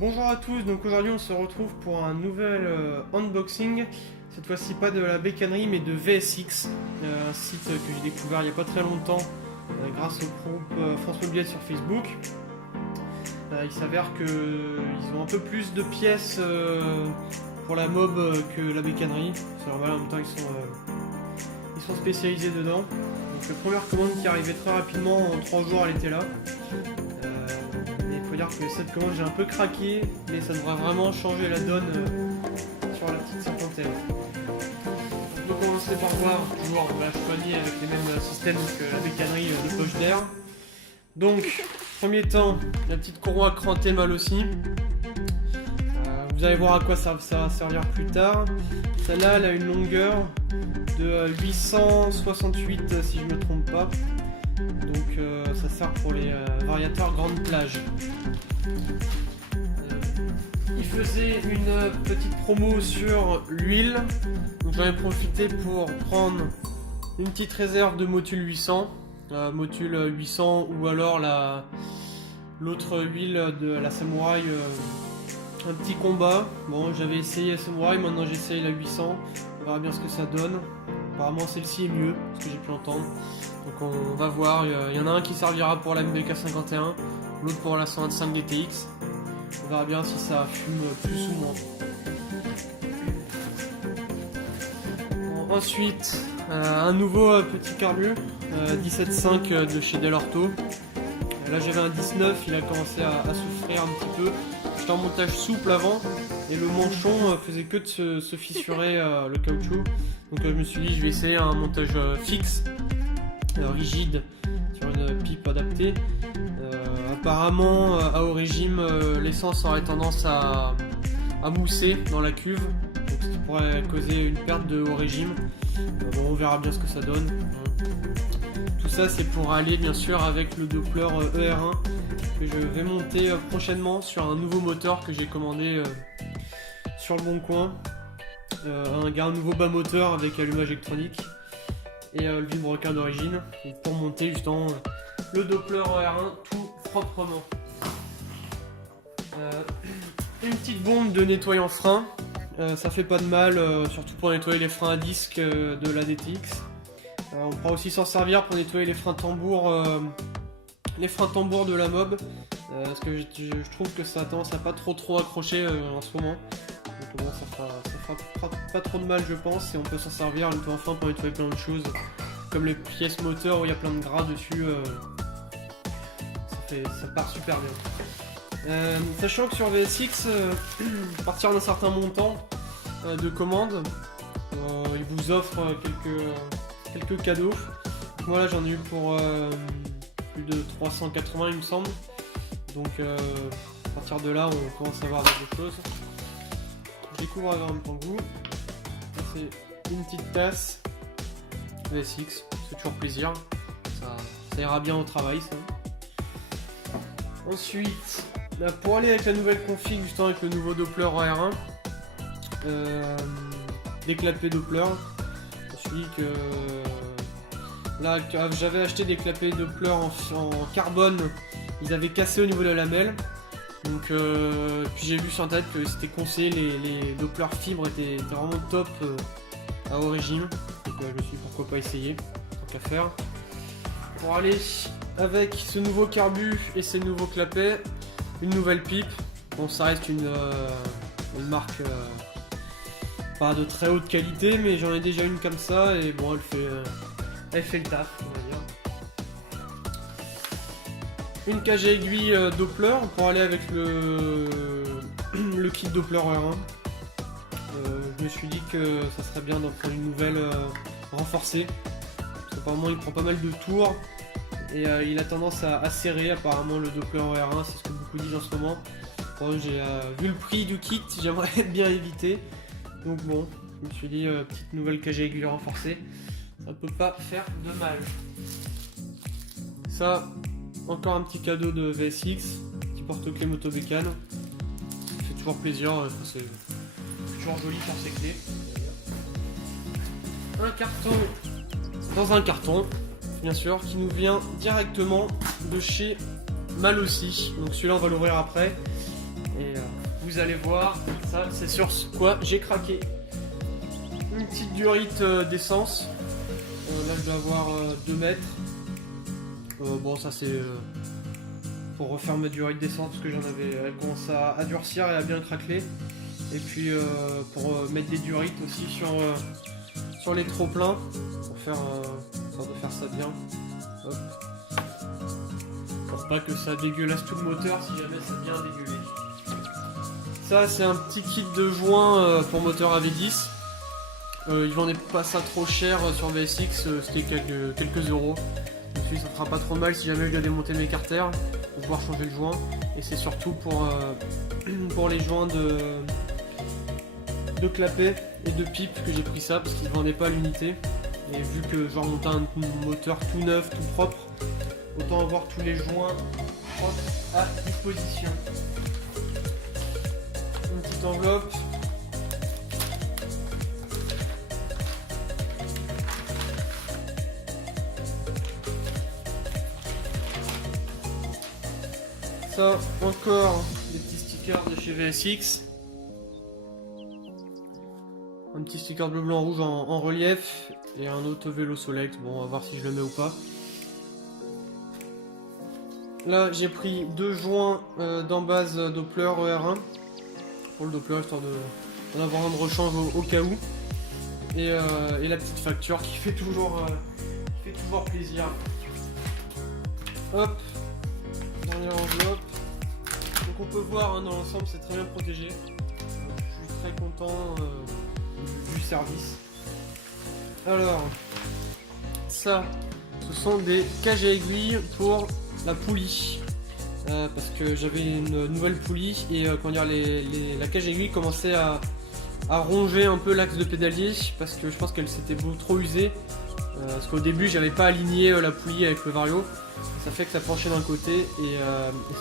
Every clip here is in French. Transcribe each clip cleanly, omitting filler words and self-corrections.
Bonjour à tous, donc aujourd'hui on se retrouve pour un nouvel unboxing, cette fois-ci pas de la bécannerie mais de VSX, un site que j'ai découvert il n'y a pas très longtemps grâce au groupe France Mobilette sur Facebook. Il s'avère qu'ils ont un peu plus de pièces pour la mob que la bécannerie, c'est normal, en même temps ils sont spécialisés dedans. Donc la première commande qui arrivait très rapidement, en 3 jours elle était là. Il faut dire que cette commande j'ai un peu craqué, mais ça devrait vraiment changer la donne sur la petite serpentelle. On peut commencer par voir toujours la poignée avec les mêmes systèmes que la bécannerie de poche d'air. Donc, premier temps, la petite courroie crantée mal aussi. Vous allez voir à quoi ça va servir plus tard. Celle-là, elle a une longueur de 868 si je ne me trompe pas. Donc ça sert pour les variateurs grande plage. Il faisait une petite promo sur l'huile, donc j'en ai profité pour prendre une petite réserve de Motul 800, Motul 800 ou alors l'autre huile de la Samouraï, un petit combat. Bon, j'avais essayé la Samouraï, maintenant j'essaye la 800, on verra bien ce que ça donne. Apparemment celle-ci est mieux, ce que j'ai pu entendre. Donc on va voir, il y en a un qui servira pour la MBK 51, l'autre pour la 125 DTX. On verra bien si ça fume plus ou moins. Bon, ensuite, un nouveau petit carbu, 17.5 de chez Delorto. Là j'avais un 19, il a commencé à souffrir un petit peu. J'étais en montage souple avant et le manchon faisait que de se fissurer le caoutchouc. Donc je me suis dit je vais essayer un montage fixe, rigide, sur une pipe adaptée. Apparemment à haut régime l'essence aurait tendance à mousser dans la cuve, donc ce qui pourrait causer une perte de haut régime. Bon, on verra bien ce que ça donne. Tout ça c'est pour aller bien sûr avec le Doppler ER1 que je vais monter prochainement sur un nouveau moteur que j'ai commandé sur le Bon Coin. Un nouveau bas moteur avec allumage électronique et le vilebrequin d'origine pour monter justement le Doppler ER1 tout proprement. Une petite bombe de nettoyant frein, ça fait pas de mal, surtout pour nettoyer les freins à disque de la DTX. On pourra aussi s'en servir pour nettoyer les freins tambours de la mob, parce que je trouve que ça a tendance à pas trop accrocher en ce moment. Donc bon, ça fera pas trop de mal je pense, et on peut s'en servir le nettoyant frein pour nettoyer plein de choses, comme les pièces moteurs où il y a plein de gras dessus. Ça part super bien. Sachant que sur VSX, à partir d'un certain montant de commandes, ils vous offrent quelques cadeaux. Voilà, j'en ai eu pour plus de 380 il me semble. Donc à partir de là, on commence à avoir des choses. Je découvre avec un peu de goût. C'est une petite tasse VSX, c'est toujours plaisir. Ça ira bien au travail ça. Ensuite, pour aller avec la nouvelle config, justement avec le nouveau Doppler ER1, des clapets Doppler. Je me suis dit que là, j'avais acheté des clapets Doppler en carbone, ils avaient cassé au niveau de la lamelle. Donc, puis j'ai vu sur internet que c'était conseillé, les Doppler fibres étaient vraiment top à haut régime. Donc je me suis dit pourquoi pas essayer, tant qu'à faire. Pour aller avec ce nouveau carbu et ces nouveaux clapets, une nouvelle pipe. Bon, ça reste une marque pas de très haute qualité, mais j'en ai déjà une comme ça et bon, elle fait le taf, on va dire. Une cage à aiguille Doppler pour aller avec le kit Doppler R1. Je me suis dit que ça serait bien d'en prendre une nouvelle renforcée. Apparemment il prend pas mal de tours et il a tendance à serrer apparemment le Doppler R1, c'est ce que beaucoup disent en ce moment. Bon, j'ai vu le prix du kit, j'aimerais bien éviter. Donc bon, je me suis dit petite nouvelle cage à aiguille renforcée, ça peut pas faire de mal. Ça, encore un petit cadeau de VSX, petit porte-clés Motobécane. Ça fait toujours plaisir, c'est toujours joli pour ses clés. Un carton dans un carton, bien sûr, qui nous vient directement de chez Malossi. Donc celui-là on va l'ouvrir après. Et vous allez voir, ça c'est sur quoi j'ai craqué. Une petite durite d'essence. Là je dois avoir 2 mètres. Bon ça c'est pour refaire ma durite d'essence parce que j'en avais, elle commence à durcir et à bien craquer. Et puis pour mettre des durites aussi sur les trop-pleins. Pour faire, de faire ça bien. Hop. Pour pas que ça dégueulasse tout le moteur si jamais ça vient dégueuler. Ça c'est un petit kit de joint pour moteur AV10. Ils vendaient pas ça trop cher sur VSX, c'était quelques euros. Donc ça fera pas trop mal si jamais je dois démonter mes carters pour pouvoir changer le joint. Et c'est surtout pour les joints de clapet et de pipe que j'ai pris ça parce qu'ils vendaient pas à l'unité. Et vu que je remontais un moteur tout neuf, tout propre, autant avoir tous les joints propres à disposition. Une petite enveloppe. Ça, encore des petits stickers de chez VSX. Un petit sticker bleu blanc rouge en relief et un autre vélo Solex. Bon, on va voir si je le mets ou pas. Là, j'ai pris 2 joints d'embase Doppler ER1 pour le Doppler, histoire d'en avoir un de rechange au cas où. Et la petite facture qui fait toujours plaisir. Hop, dernière enveloppe. Donc on peut voir dans l'ensemble, c'est très bien protégé. Donc, je suis très content du service. Alors, ça, ce sont des cages à aiguilles pour la poulie. Parce que j'avais une nouvelle poulie et comment dire, la cage à aiguille commençait à ronger un peu l'axe de pédalier parce que je pense qu'elle s'était beaucoup trop usée. Parce qu'au début j'avais pas aligné la poulie avec le Vario. Ça fait que ça penchait d'un côté et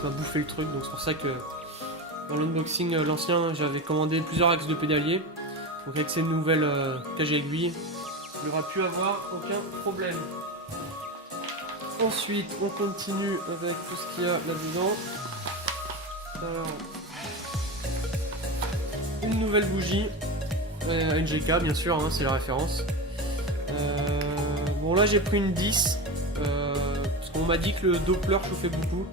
ça m'a bouffé le truc. Donc c'est pour ça que dans l'unboxing l'ancien j'avais commandé plusieurs axes de pédalier. Donc avec ces nouvelles cages à aiguilles, il n'y aura pu avoir aucun problème. Ensuite on continue avec tout ce qu'il y a là-dedans. Alors, une nouvelle bougie, NGK bien sûr, hein, c'est la référence. Bon là j'ai pris une 10, parce qu'on m'a dit que le Doppler chauffait beaucoup.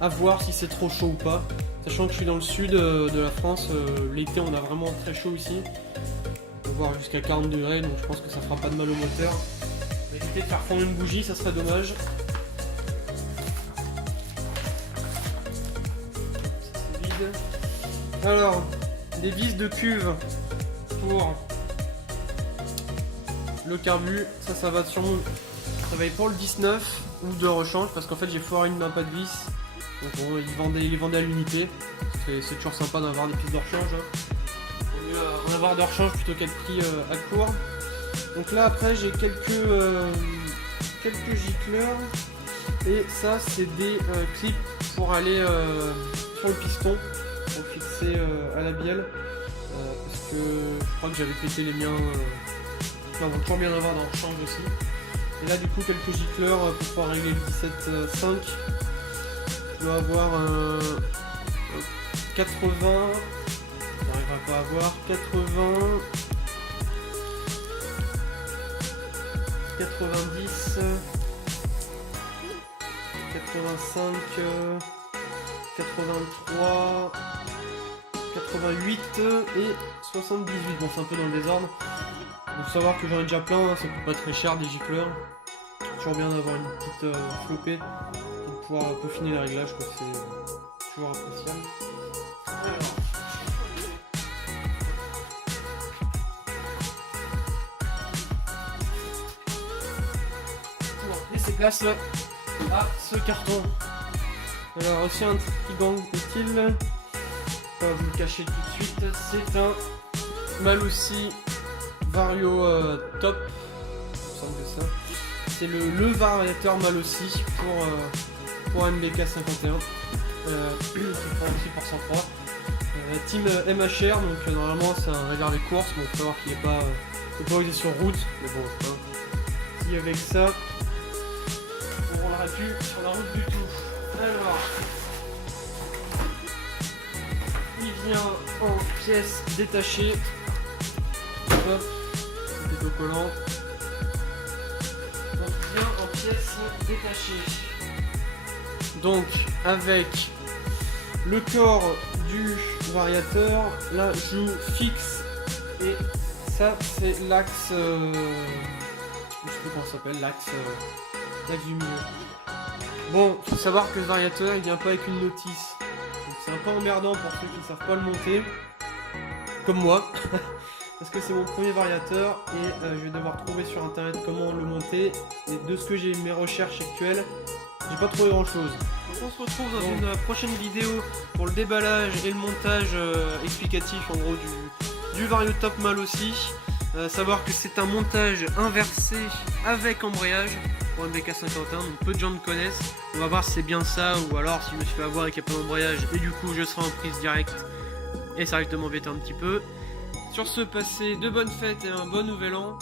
À voir si c'est trop chaud ou pas. Sachant que je suis dans le sud de la France, l'été on a vraiment très chaud ici. On peut voir jusqu'à 40 degrés, donc je pense que ça fera pas de mal au moteur. On va éviter de faire fondre une bougie, ça serait dommage. C'est vide. Alors, des vis de cuve pour le carbu, ça va sûrement travailler pour le 19 ou de rechange parce qu'en fait j'ai foiré une main pas de vis. Donc bon, ils les vendaient à l'unité. C'est toujours sympa d'avoir des pièces de rechange. Vaut mieux en avoir de rechange plutôt qu'être pris à court. Donc là après j'ai quelques gicleurs et ça c'est des clips pour aller sur le piston pour fixer à la bielle parce que je crois que j'avais pété les miens. On va toujours bien avoir dans le rechange aussi. Et là du coup quelques gicleurs pour pouvoir régler le 17.5. Je dois avoir 80. On n'arrivera pas à avoir 80. 90. 85. 83. 88 et 78. Bon c'est un peu dans le désordre. Il faut savoir que j'en ai déjà plein, hein, ça coûte pas très cher des gicleurs. Toujours bien d'avoir une petite flopée pour pouvoir peaufiner les réglages, je crois que c'est toujours appréciable. Alors. Pour laisser place à ce carton. Alors aussi un trigang utile, pas vous le cacher tout de suite, c'est un Malossi Vario top, il me semble que ça. C'est le variateur Malossi pour MBK 51, qui prend aussi pour 103. Team MHR, donc normalement c'est un régleur des courses, mais il faut savoir qu'il n'est pas autorisé sur route, mais bon, hein. Si avec ça, on roulera plus sur la route du tout. Alors, vient en pièces détachées. Hop, c'est autocollant. On vient en pièces détachées. Donc avec le corps du variateur, la joue fixe et ça c'est l'axe, je sais plus comment ça s'appelle, l'axe du milieu. Bon, faut savoir que le variateur il vient pas avec une notice, donc c'est un peu emmerdant pour ceux qui ne savent pas le monter, comme moi, parce que c'est mon premier variateur et je vais devoir trouver sur internet comment le monter, et de ce que j'ai mes recherches actuelles, j'ai pas trouvé grand chose. Donc on se retrouve dans une prochaine vidéo pour le déballage et le montage explicatif en gros du Vario Top Mal aussi. Savoir que c'est un montage inversé avec embrayage pour un BK51, donc peu de gens me connaissent. On va voir si c'est bien ça ou alors si je me suis fait avoir et qu'il n'y a pas d'embrayage et du coup je serai en prise directe et ça risque de m'embêter un petit peu. Sur ce, passez de bonnes fêtes et un bon nouvel an.